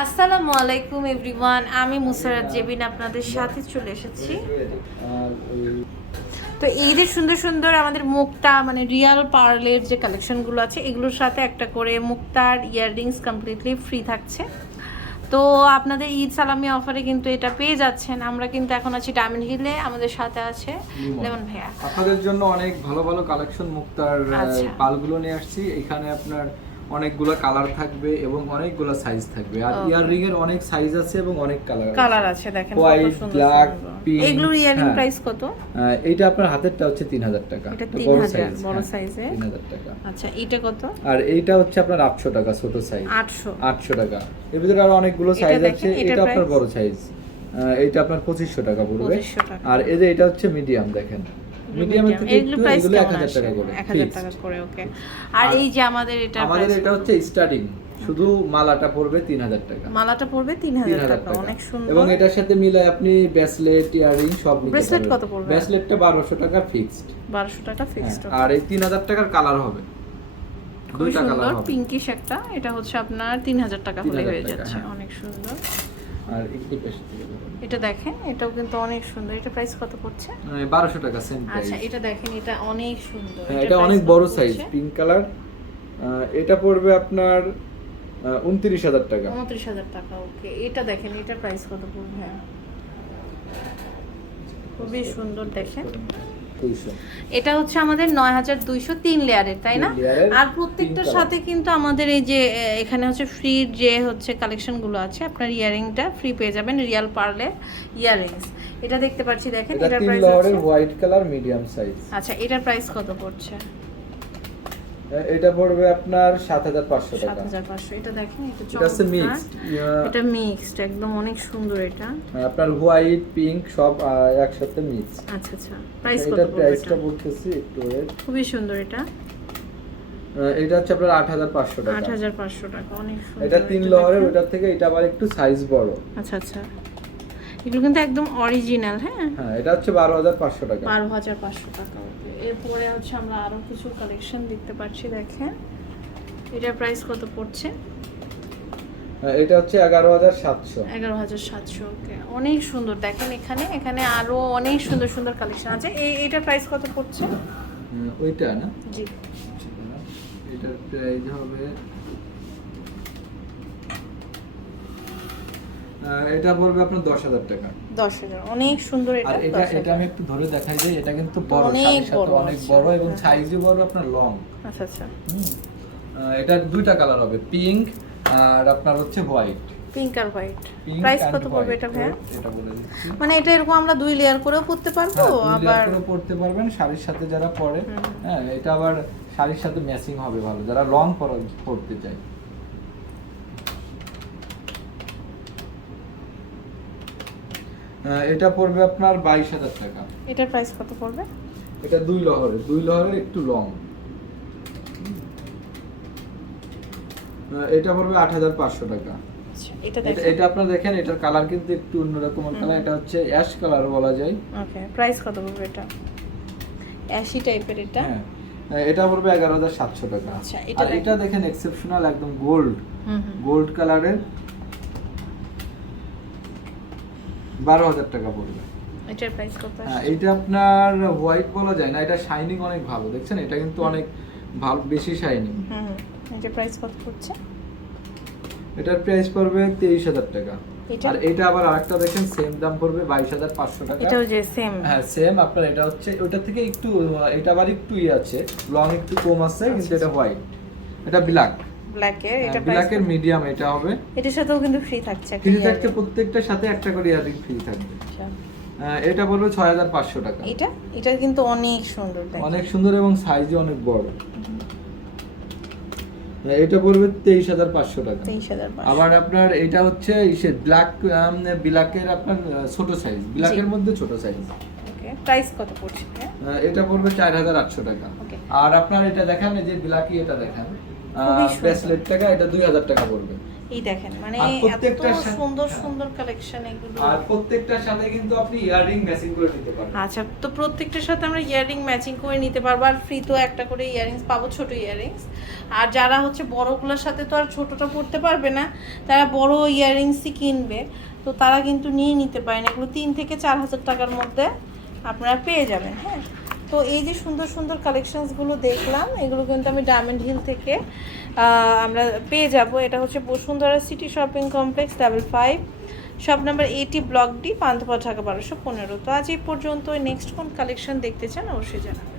আসসালামু আলাইকুম এভরিওয়ান, আমি মুসারাত জেবিন আপনাদের সাথে চলে এসেছি। তো ঈদের সুন্দর সুন্দর আমাদের মুক্তা মানে রিয়াল পার্লের যে কালেকশনগুলো আছে এগুলোর সাথে একটা করে মুক্তার ইয়াররিংস কমপ্লিটলি ফ্রি থাকছে। তো আপনাদের ঈদ সালামি অফারে কিন্তু এটা পেয়ে যাচ্ছেন। আমরা কিন্তু এখন আছি ডায়মন্ড হিলে, আমাদের সাথে আছে লেমন ভাইয়া। আপনাদের জন্য অনেক ভালো ভালো কালেকশন মুক্তার পালগুলো নিয়ে আসছি। এখানে আপনার অনেকগুলো কালার থাকবে এবং অনেকগুলো সাইজ থাকবে, আর ইয়াররিং এর অনেক সাইজ আছে এবং অনেক কালার আছে। দেখেন হোয়াইট, ব্ল্যাক, পিঙ্ক। এগুলোর ইয়াররিং প্রাইস কত? এইটা আপনার হাতেরটা হচ্ছে 3000 টাকা, এটা 3000 বড় সাইজে 3000 টাকা। আচ্ছা, এটা কত? আর এইটা হচ্ছে আপনার 800 টাকা ছোট সাইজ, 800 টাকা। এর ভিতরে আরো অনেকগুলো সাইজ আছে। এটা আপনার বড় সাইজ, এইটা আপনার 2500 টাকা পড়বে। আর এই যে এটা হচ্ছে মিডিয়াম, দেখেন মিডিয়ামের থেকে একটু এগুলো 1000 টাকা করে, 1000 টাকা করে। ওকে। আর এই যে আমাদের এটা হচ্ছে স্টার্টিং, শুধু মালাটা পড়বে 3000 টাকা। মালাটা পড়বে 3000 টাকা, অনেক সুন্দর। এবং এটার সাথে মিলায় আপনি ব্রেসলেট, ইয়াররিং সব নিতে পারবেন। ব্রেসলেট কত পড়বে? ব্রেসলেটটা 1200 টাকা ফিক্সড, 1200 টাকা ফিক্সড। আর এই 3000 টাকার কালার হবে, দুইটা কালার হবে। পিঙ্কিশ একটা, এটা হচ্ছে আপনার 3000 টাকা হলে হয়ে যাচ্ছে, অনেক সুন্দর। আর একটু বেশি এটা দেখেন, এটাও কিন্তু অনেক সুন্দর। এটা প্রাইস কত পড়ছে? 1200 টাকা সেম প্রাইস। আচ্ছা, এটা দেখেন, এটা অনেক সুন্দর। এটা অনেক বড় সাইজ, পিঙ্ক কালার। এটা পড়বে আপনার 29000 টাকা। 29000 টাকা। ওকে। এটা দেখেন, এটা প্রাইস কত পড়বে? হ্যাঁ, খুবই সুন্দর। দেখেন, এটা হচ্ছে আমাদের 9200 3 লেয়ারের, তাই না? আর প্রত্যেকটার সাথে কিন্তু আমাদের এই যে এখানে হচ্ছে ফ্রি যে হচ্ছে কালেকশনগুলো আছে, আপনার ইয়ারিংটা ফ্রি পেয়ে যাবেন, রিয়াল পার্লের ইয়ারিংস। এটা দেখতে পাচ্ছি, দেখেন এটার প্রাইস আছে হোয়াইট কালার মিডিয়াম সাইজ। আচ্ছা, এটার প্রাইস কত পড়ছে? এটা পড়বে আপনার 7500 টাকা। 7500। এটা দেখেন, এটা মিক্সড, এটা মিক্সড একদম অনেক সুন্দর। এটা আপনার হোয়াইট পিঙ্ক সব একসাথে মিক্স। আচ্ছা আচ্ছা, প্রাইস কত? এটা প্রাইসটা বলতেছি একটু। খুবই সুন্দর। এটা হচ্ছে আপনার 8500 টাকা। 8500 টাকা, অনেক সুন্দর। এটা 3 লহরের, ওটার থেকে এটা আবার একটু সাইজ বড়। আচ্ছা আচ্ছা, এগুলো কিন্তু একদম অরিজিনাল। হ্যাঁ, এটা হচ্ছে 12500 টাকা। 12500 টাকা। এরপরে হচ্ছে আমরা আরো কিছু কালেকশন দেখতে পাচ্ছি। দেখেন, এটার প্রাইস কত পড়ছে? এটা হচ্ছে 11700। 11700। ওকে, অনেক সুন্দর। দেখেন, এখানে আরো অনেক সুন্দর সুন্দর কালেকশন আছে। এটার প্রাইস কত পড়ছে? ওইটা না, জি, এটার প্রাইস হবে, এটা পড়বে আপনার 10000 টাকা। 10000, অনেক সুন্দর। এটা আমি একটু ধরে দেখাই যে এটা কিন্তু বড়, শাড়ির সাথে অনেক বড় এবং সাইজও বড়, আপনার লং। আচ্ছা আচ্ছা, এটা দুইটা কালার হবে, পিঙ্ক আর আপনার হচ্ছে হোয়াইট। পিঙ্ক আর হোয়াইট। প্রাইস কত পড়বে এটা ভাই? এটা বলে দিচ্ছি। মানে এটা এরকম আমরা 2 লেয়ার করেও পরতে পারবো, আবার পরতে পারবেন শাড়ির সাথে যারা পরে। এটা আবার শাড়ির সাথে ম্যাচিং হবে ভালো, যারা লং পরতে চায়। এটা পড়বে আপনার 22000 টাকা। এটার প্রাইস কত পড়বে? এটা 2 লহরের একটু লং। এটা পড়বে 8500 টাকা। এটা আপনারা দেখেন, এটার কালার কিন্তু একটু অন্যরকম কালার। এটা হচ্ছে অ্যাশ কালার বলা যায়। ওকে, প্রাইস কত পড়বে এটা? অ্যাশি টাইপের এটা। এটা পড়বে 11700 টাকা। আচ্ছা, আর এটা দেখেন এক্সেপশনাল একদম গোল্ড কালারের, 12000 টাকা পড়বে। এটার প্রাইস কত? এটা আপনার হোয়াইট বলা যায় না, এটা শাইনিং অনেক ভালো। দেখছেন, এটা কিন্তু অনেক ভালো, বেশি শাইনিং। এটার প্রাইস কত পড়ছে? এটার প্রাইস পড়বে 23000 টাকা। আর এটা আবার আরেকটা দেখেন, সেম দাম পড়বে 22500 টাকা। এটাও যে সেম? হ্যাঁ, সেম। আপনার এটা হচ্ছে ওটা থেকে একটু, এটা আবার একটু আছে, লং একটু কম আছে, কিন্তু এটা হোয়াইট, এটা ব্ল্যাকের। এটা ব্ল্যাকের মিডিয়াম এটা হবে। এটার সাথেও কিন্তু ফ্রি থাকছে, প্রত্যেকটার সাথে একটা করে ইয়ারিং ফ্রি থাকবে। এটা পড়বে 6500 টাকা। এটা কিন্তু অনেক সুন্দর, অনেক সুন্দর এবং সাইজও অনেক বড়। এটা পড়বে 23500 টাকা। 23500। আবার আপনার এটা হচ্ছে ব্ল্যাকের আপনার ছোট সাইজ, ব্ল্যাকের মধ্যে ছোট সাইজ। ওকে, প্রাইস কত পড়ছে? এটা পড়বে 4800 টাকা। আর আপনার এটা দেখেন, এই যে ব্ল্যাকি, এটা দেখেন ব্রেসলেট টাকা, এটা 2000 টাকা পড়বে। এই দেখেন মানে এত সুন্দর সুন্দর কালেকশন এগুলো। আর প্রত্যেকটার সাথে কিন্তু আপনি ইয়াররিং ম্যাচিং করে নিতে পারবেন। আচ্ছা, তো প্রত্যেকটার সাথে আমরা ইয়াররিং ম্যাচিং করে নিতে পারবো, আর ফ্রি তো একটা করে ইয়াররিংস পাবো, ছোট ইয়াররিংস। আর যারা হচ্ছে বড়গুলোর সাথে তো আর ছোটটা পড়তে পারবে না, তারা বড় ইয়াররিংসই কিনবে, তো তারা কিন্তু নিয়ে নিতে পারেন। এগুলো 3 থেকে 4 হাজার টাকার মধ্যে আপনারা পেয়ে যাবেন। হ্যাঁ, তো এই যে সুন্দর সুন্দর কালেকশনসগুলো দেখলাম, এগুলো কিন্তু আমি ডায়মন্ড হিল থেকে আমরা পেয়ে যাব। এটা হচ্ছে Bashundhara city shopping complex 55, shop number 80, block D, Panthapath, Dhaka 1215। তো আজ এই পর্যন্ত। নেক্সট কোন কালেকশন দেখতে চান অবশ্যই জানাবেন।